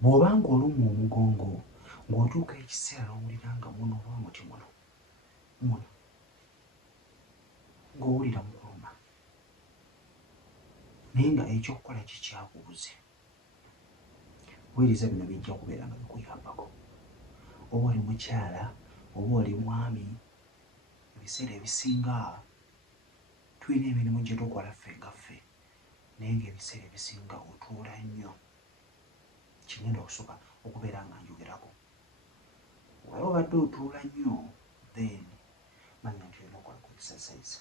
bw'oba ng'olumwa omugongo ng'otuuka ekiseera n'owulira nga muno oba muti muno ng'owulira mu kuluma naye nga ekyokukola kikyakubuze, weeriza bino bijja kubeera nga bikuyambako. Oba oli mukyala oba oli mwami, ebiseera ebisinga tulina emirimu gye tukola ffe nga ffe, naye ng'ebiseera ebisinga otuula nnyo. Kigenda okusooka okubeera nga njogerako. Wali obadde otuula nnyo then manya nti olina okukola ku exercise.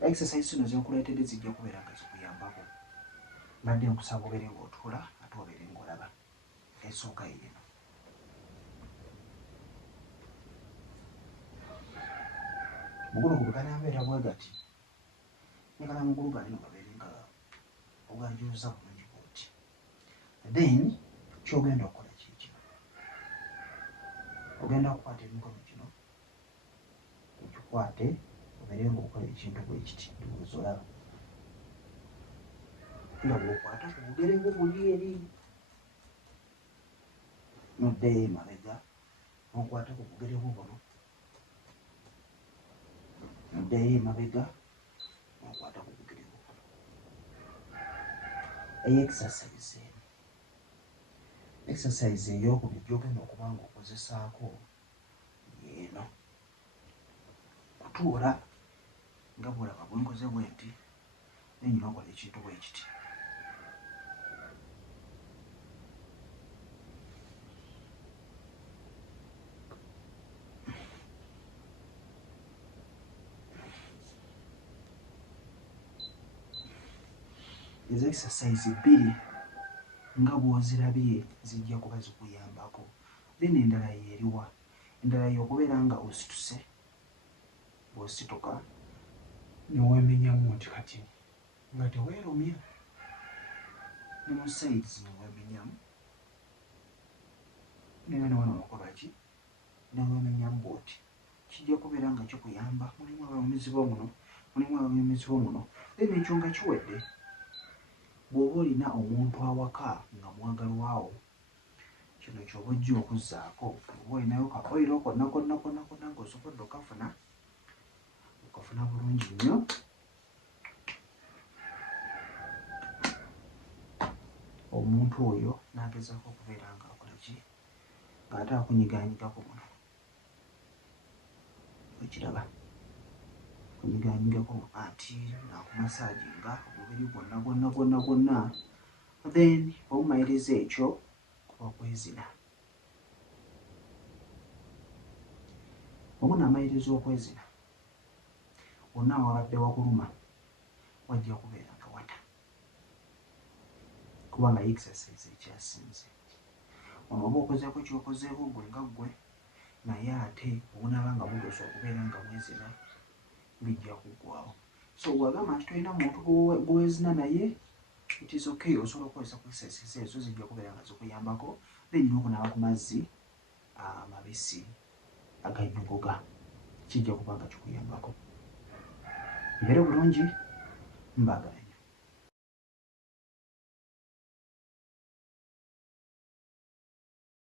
Exercise zino zenkuleetedde zijja kubeera nga zikuyambako. Mbadde nkusaba obeere ng'otuula ate obeere ng'olaba. Esooka yino. Mugulu gwo ganambeera bwe gati. Njagala mugulu gano gabeere nga oganjuuza bulungi bw'oti. Then ky'ogenda okukola kiki? Ogenda okukwata emikono gino, ogikwate obeere ng'okola ekintu bwe kiti ndowooza olaba. Nga bw'okwata ku bugere bwo buli eri n'oddayo emabega n'okwata ku bugere bwo buno, n'oddayo emabega n'okwata ku bugere bwo buno. Exercise eno, exercise ey'okubiri gy'ogenda okuba ng'okozesaako yeeno. Kutuula nga bw'olaba bwe nkoze bwe nti nenyina okola ekintu bwe kiti. Ezo exercise bbiri nga bw'ozirabye zijja kuba zikuyambako. Then endala yeeriwa? Endala y'okubeera nga osituse, bw'osituka ne weemenyamu nti kati nga teweerumya, ne mu sides ne weemenyamu, naye ne wano okola ki? Ne weemenyamu bw'oti. Kijja kubeera nga kikuyamba. Mulimu abalumizi b'omuno, mulimu abalumizi b'omuno. Then ekyo nga kiwedde, bw'oba olina omuntu awaka nga mwagalwawo, kino ky'oba ojja okuzzaako. Oba olinayo ka oyiro konna konna konna konna ng'osobodde okafuna bulungi nnyo. Omuntu oyo n'agezaako okubeera nga akola ki? Ng'ate akunyigaanyigako muno. Okiraba? Kunyigaanyigako anti n'akumasaaginga omubiri gwonna gwonna gwonna gwonna. Then bw'omumaliriza ekyo kuba kwezina. Bw'omunaamaliriza okwezina, wonna awabadde wakuluma wajja kubeera nga wata. Kubanga exercise ekyasinze. Ono oba okozeeko ky'okozeeko gwe nga ggwe, naye ate obunaaba nga bugose okubeera nga mwezina bijja kuggwaawo. So bw'agamba nti tolina muntu gw'owezina naye, it is okay, osobola okukozesa ku exercise ezo zijja kubeera nga zikuyambako. Then n'okunaaba ku mazzi amabisi agannyogoga kijja kuba nga kikuyambako. Mbeere bulungi, mbaagala.